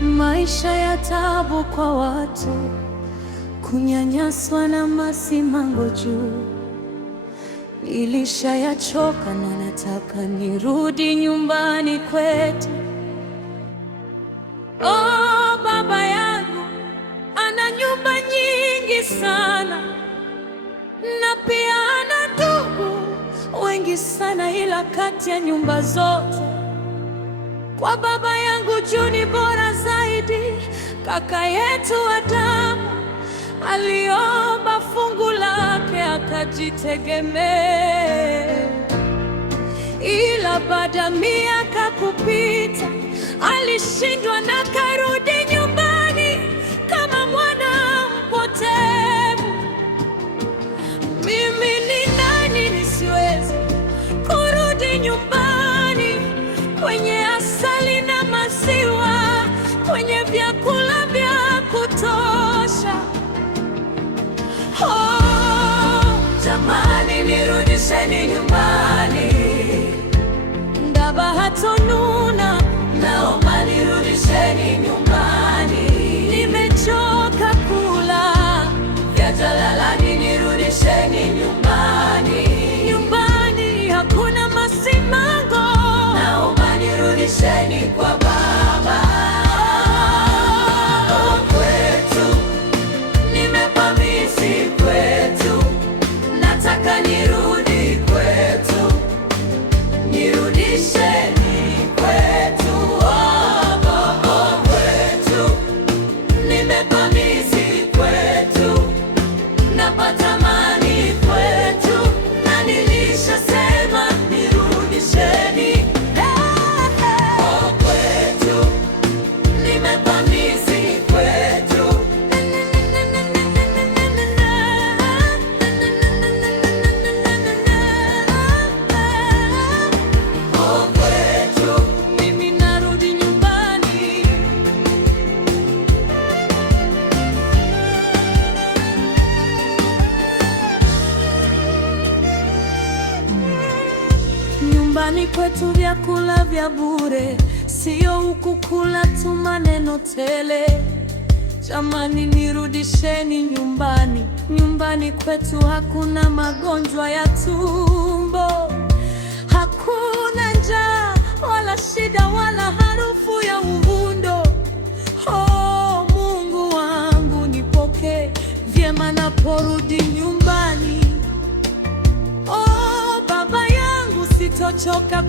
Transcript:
Maisha ya taabu kwa watu, kunyanyaswa na masimango juu. Nilishayachoka na nataka nirudi nyumbani kwetu. Oh, baba yangu ana nyumba nyingi sana, na pia ana ndugu wengi sana, ila kati ya nyumba zote kwa baba yangu juu ni bora zaidi. Kaka yetu wa damu aliomba fungu lake akajitegemea, ila baada ya miaka kupita alishindwa na karudi nyumbani kama mwana mpotevu. Mimi ni nani nisiweze kurudi nyumbani kwenye asali na maziwa, kwenye vyakula vya kutosha? Oh, jamani, nirudisheni nyumbani. Ndaba hatonuna, naomba nirudisheni nyumbani. Nimechoka kula vya jalalani, nirudisheni nyumbani. Nyumbani hakuna masimango, naomba nirudisheni kwa baba. Kwetu nimepamisi, kwetu nataka nirudi kwetu, nirudisheni kwetu. Kwetu nimepamisi, kwetu napata amani kwetu, na nilishasema nirudisheni. Kwetu nimepamisi, kwetu kwetu mimi narudi nyumbani. Nyumbani kwetu vyakula vya bure, sio huku kula tu maneno tele. Jamani, nirudisheni nyumbani. Nyumbani kwetu hakuna magonjwa ya tumbo, hakuna njaa wala shida wala harufu ya uvundo. Oh, Mungu wangu nipokee vyema naporudi nyumbani. Oh, baba yangu sitochoka